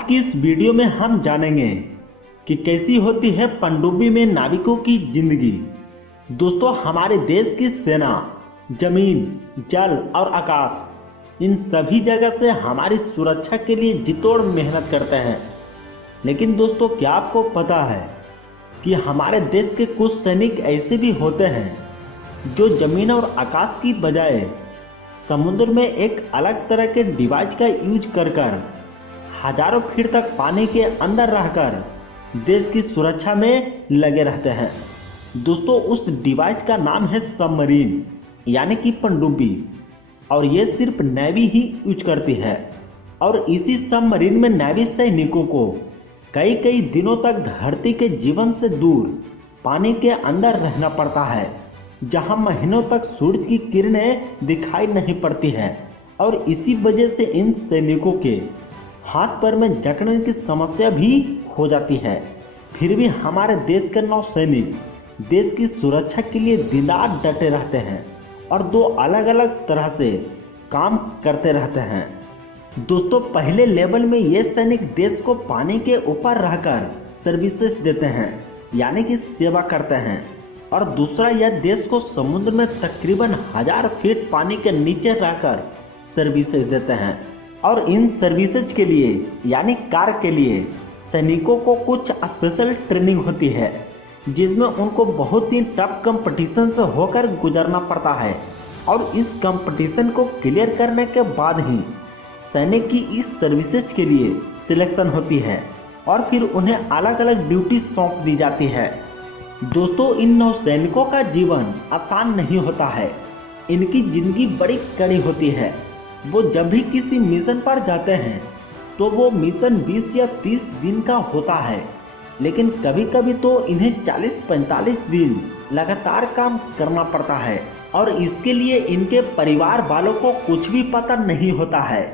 आज की इस वीडियो में हम जानेंगे कि कैसी होती है पनडुब्बी में नाविकों की जिंदगी। दोस्तों, हमारे देश की सेना जमीन, जल और आकाश इन सभी जगह से हमारी सुरक्षा के लिए जितोड़ मेहनत करते हैं। लेकिन दोस्तों, क्या आपको पता है कि हमारे देश के कुछ सैनिक ऐसे भी होते हैं जो जमीन और आकाश की बजाय समुद्र में एक अलग तरह के डिवाइस का यूज कर हजारों फीट तक पानी के अंदर रहकर देश की सुरक्षा में लगे रहते हैं। दोस्तों, उस डिवाइस का नाम है सबमरीन यानी कि पनडुब्बी, और ये सिर्फ नेवी ही यूज करती है। और इसी सबमरीन में नेवी सैनिकों को कई कई दिनों तक धरती के जीवन से दूर पानी के अंदर रहना पड़ता है, जहां महीनों तक सूरज की किरणें दिखाई नहीं पड़ती है। और इसी वजह से इन सैनिकों के हाथ पैर में जकड़न की समस्या भी हो जाती है। फिर भी हमारे देश के नौसैनिक देश की सुरक्षा के लिए दिन रात डटे रहते हैं और दो अलग अलग तरह से काम करते रहते हैं। दोस्तों, पहले लेवल में ये सैनिक देश को पानी के ऊपर रहकर सर्विसेज देते हैं यानी कि सेवा करते हैं, और दूसरा यह देश को समुद्र में तकरीबन 1000 फीट पानी के नीचे रहकर सर्विसेज देते हैं। और इन सर्विसेज के लिए यानी कार्य के लिए सैनिकों को कुछ स्पेशल ट्रेनिंग होती है, जिसमें उनको बहुत ही टफ कंपटीशन से होकर गुजरना पड़ता है। और इस कंपटीशन को क्लियर करने के बाद ही सैनिक की इस सर्विसेज के लिए सिलेक्शन होती है और फिर उन्हें अलग अलग ड्यूटी सौंप दी जाती है। दोस्तों, इन नौसैनिकों का जीवन आसान नहीं होता है। इनकी जिंदगी बड़ी कड़ी होती है। वो जब भी किसी मिशन पर जाते हैं तो वो मिशन 20 या 30 दिन का होता है, लेकिन कभी कभी तो इन्हें 40-45 दिन लगातार काम करना पड़ता है। और इसके लिए इनके परिवार वालों को कुछ भी पता नहीं होता है।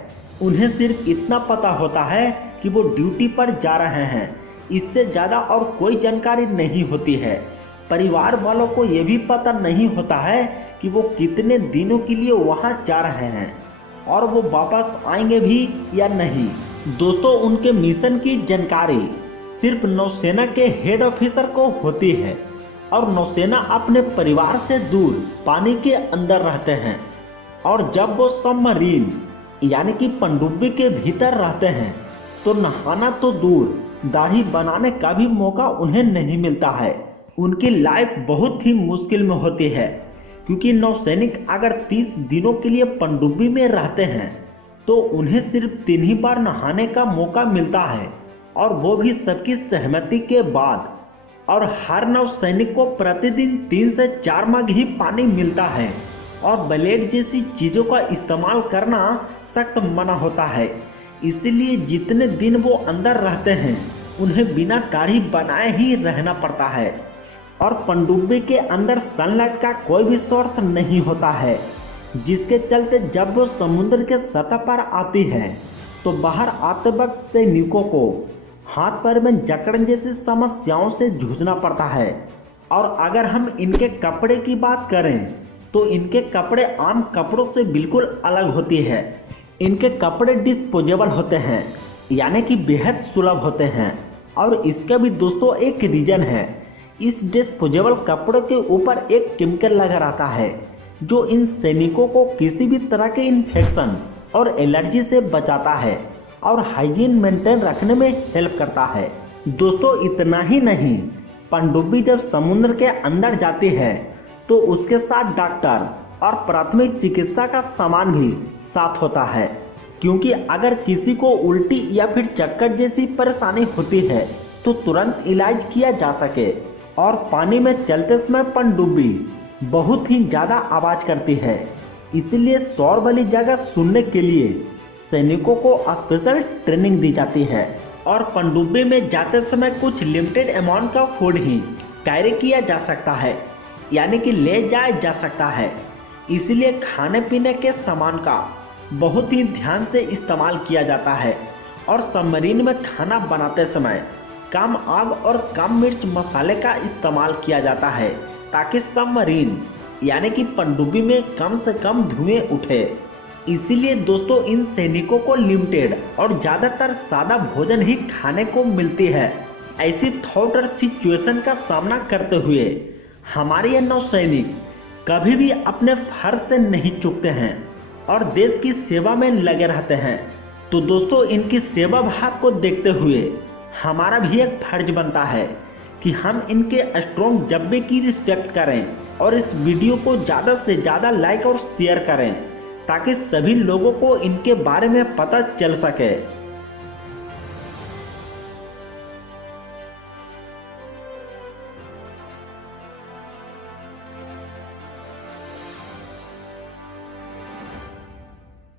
उन्हें सिर्फ इतना पता होता है कि वो ड्यूटी पर जा रहे हैं, इससे ज़्यादा और कोई जानकारी नहीं होती है। परिवार वालों को ये भी पता नहीं होता है कि वो कितने दिनों के लिए वहाँ जा रहे हैं और वो वापस आएंगे भी या नहीं। दोस्तों, उनके मिशन की जानकारी सिर्फ नौसेना के हेड ऑफिसर को होती है, और नौसेना अपने परिवार से दूर पानी के अंदर रहते हैं। और जब वो सबमरीन यानी कि पनडुब्बी के भीतर रहते हैं तो नहाना तो दूर, दाढ़ी बनाने का भी मौका उन्हें नहीं मिलता है। उनकी लाइफ बहुत ही मुश्किल में होती है, क्योंकि नौसैनिक अगर 30 दिनों के लिए पनडुब्बी में रहते हैं तो उन्हें सिर्फ 3 ही बार नहाने का मौका मिलता है, और वो भी सबकी सहमति के बाद। और हर नौसैनिक को प्रतिदिन 3 से 4 मग ही पानी मिलता है, और ब्लेड जैसी चीज़ों का इस्तेमाल करना सख्त मना होता है। इसलिए जितने दिन वो अंदर रहते हैं उन्हें बिना दाढ़ी बनाए ही रहना पड़ता है। और पनडुब्बी के अंदर सनलाइट का कोई भी सोर्स नहीं होता है, जिसके चलते जब वो समुद्र के सतह पर आती है तो बाहर आते वक्त सैनिकों को हाथ पैर में जकड़न जैसी समस्याओं से जूझना पड़ता है। और अगर हम इनके कपड़े की बात करें तो इनके कपड़े आम कपड़ों से बिल्कुल अलग होती है। इनके कपड़े डिस्पोजेबल होते हैं यानी कि बेहद सुलभ होते हैं, और इसका भी दोस्तों एक रीजन है। इस डिस्पोजेबल कपड़ों के ऊपर एक केमिकल लगा रहता है जो इन सैनिकों को किसी भी तरह के इन्फेक्शन और एलर्जी से बचाता है और हाइजीन मेंटेन रखने में हेल्प करता है। दोस्तों, इतना ही नहीं, पनडुब्बी जब समुद्र के अंदर जाती है तो उसके साथ डॉक्टर और प्राथमिक चिकित्सा का सामान भी साथ होता है, क्योंकि अगर किसी को उल्टी या फिर चक्कर जैसी परेशानी होती है तो तुरंत इलाज किया जा सके। और पानी में चलते समय पनडुब्बी बहुत ही ज़्यादा आवाज़ करती है, इसलिए शोर वाली जगह सुनने के लिए सैनिकों को स्पेशल ट्रेनिंग दी जाती है। और पनडुब्बी में जाते समय कुछ लिमिटेड अमाउंट का फूड ही कैरी किया जा सकता है यानी कि ले जाया जा सकता है, इसलिए खाने पीने के सामान का बहुत ही ध्यान से इस्तेमाल किया जाता है। और सबमरीन में खाना बनाते समय कम आग और कम मिर्च मसाले का इस्तेमाल किया जाता है, ताकि सबमरीन यानी कि पनडुब्बी में कम से कम धुएं उठे। इसीलिए दोस्तों इन सैनिकों को लिमिटेड और ज़्यादातर सादा भोजन ही खाने को मिलती है। ऐसी थॉट और सिचुएशन का सामना करते हुए हमारे ये नौसैनिक कभी भी अपने फर्ज से नहीं चूकते हैं और देश की सेवा में लगे रहते हैं। तो दोस्तों इनकी सेवा भाव को देखते हुए हमारा भी एक फर्ज बनता है कि हम इनके स्ट्रॉन्ग जज्बे की रिस्पेक्ट करें और इस वीडियो को ज़्यादा से ज़्यादा लाइक और शेयर करें ताकि सभी लोगों को इनके बारे में पता चल सके।